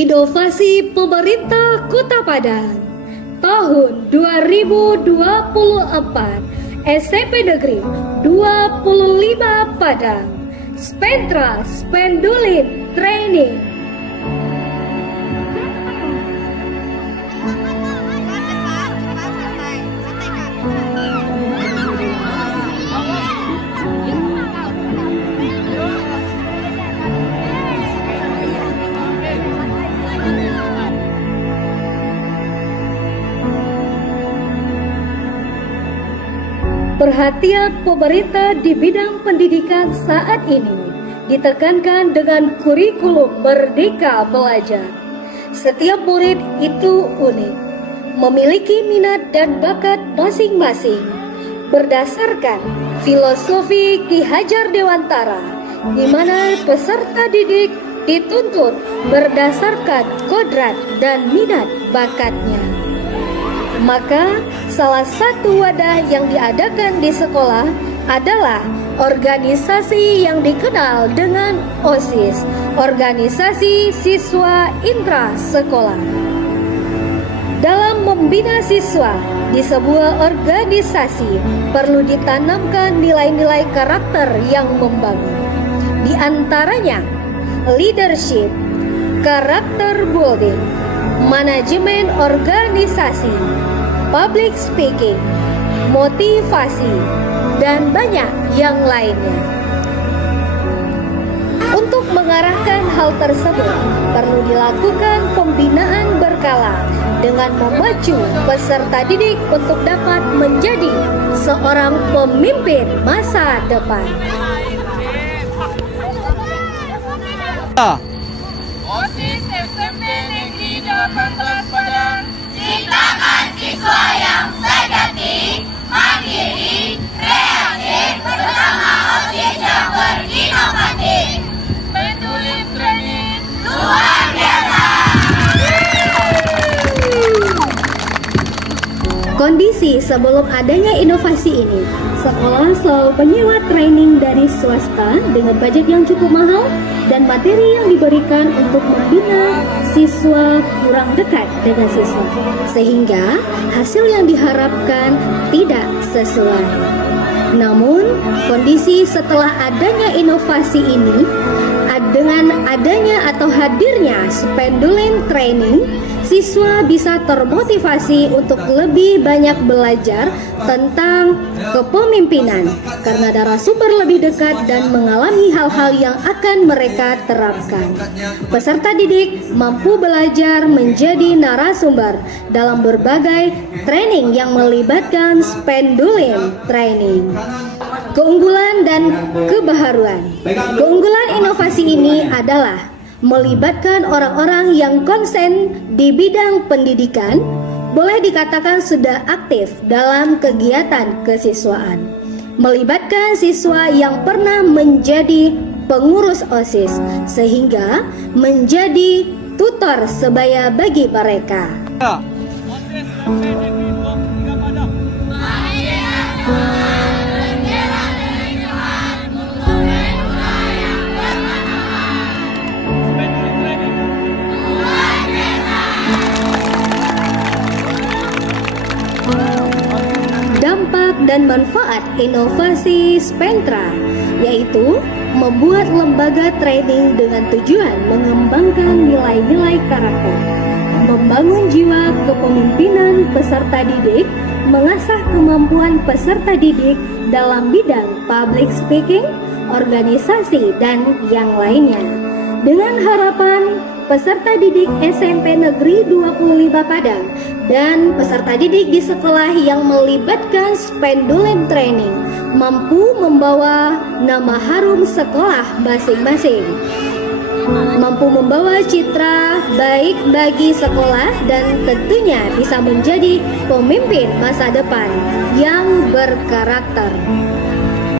Inovasi pemerintah Kota Padang tahun 2024, SMP Negeri 25 Padang, Spentra Spendulin Training. Perhatian pemerintah di bidang pendidikan saat ini ditekankan dengan kurikulum Merdeka Belajar. Setiap murid itu unik, memiliki minat dan bakat masing-masing. Berdasarkan filosofi Ki Hajar Dewantara, di mana peserta didik dituntut berdasarkan kodrat dan minat bakatnya. Maka salah satu wadah yang diadakan di sekolah adalah organisasi yang dikenal dengan OSIS, Organisasi Siswa Intra Sekolah. Dalam membina siswa di sebuah organisasi perlu ditanamkan nilai-nilai karakter yang membangun. Di antaranya leadership, karakter building, manajemen organisasi, public speaking, motivasi, dan banyak yang lainnya. Untuk mengarahkan hal tersebut, perlu dilakukan pembinaan berkala dengan memacu peserta didik untuk dapat menjadi seorang pemimpin masa depan. OSIS SMP Negeri 18 Padang ciptakan siswa yang sejati, mandiri, kreatif, bersama OSIS yang berinovatif. Spendulin Training luar biasa. Kondisi sebelum adanya inovasi ini, sekolah selalu menyewa training dari swasta dengan budget yang cukup mahal dan materi yang diberikan untuk membina siswa kurang dekat dengan siswa, sehingga hasil yang diharapkan tidak sesuai. Namun, kondisi setelah adanya inovasi ini, dengan adanya atau hadirnya Spendulin Training, siswa bisa termotivasi untuk lebih banyak belajar tentang kepemimpinan karena narasumber lebih dekat dan mengalami hal-hal yang akan mereka terapkan. Peserta didik mampu belajar menjadi narasumber dalam berbagai training yang melibatkan Spendulin Training. Keunggulan dan kebaharuan. Keunggulan inovasi ini adalah melibatkan orang-orang yang konsen di bidang pendidikan, boleh dikatakan sudah aktif dalam kegiatan kesiswaan. Melibatkan siswa yang pernah menjadi pengurus OSIS, sehingga menjadi tutor sebaya bagi mereka. Dampak dan manfaat inovasi Spentra, yaitu membuat lembaga training dengan tujuan mengembangkan nilai-nilai karakter, membangun jiwa kepemimpinan peserta didik, mengasah kemampuan peserta didik dalam bidang public speaking, organisasi, dan yang lainnya. Dengan harapan peserta didik SMP Negeri 25 Padang dan peserta didik di sekolah yang melibatkan Spendulin Training mampu membawa nama harum sekolah masing-masing, mampu membawa citra baik bagi sekolah dan tentunya bisa menjadi pemimpin masa depan yang berkarakter.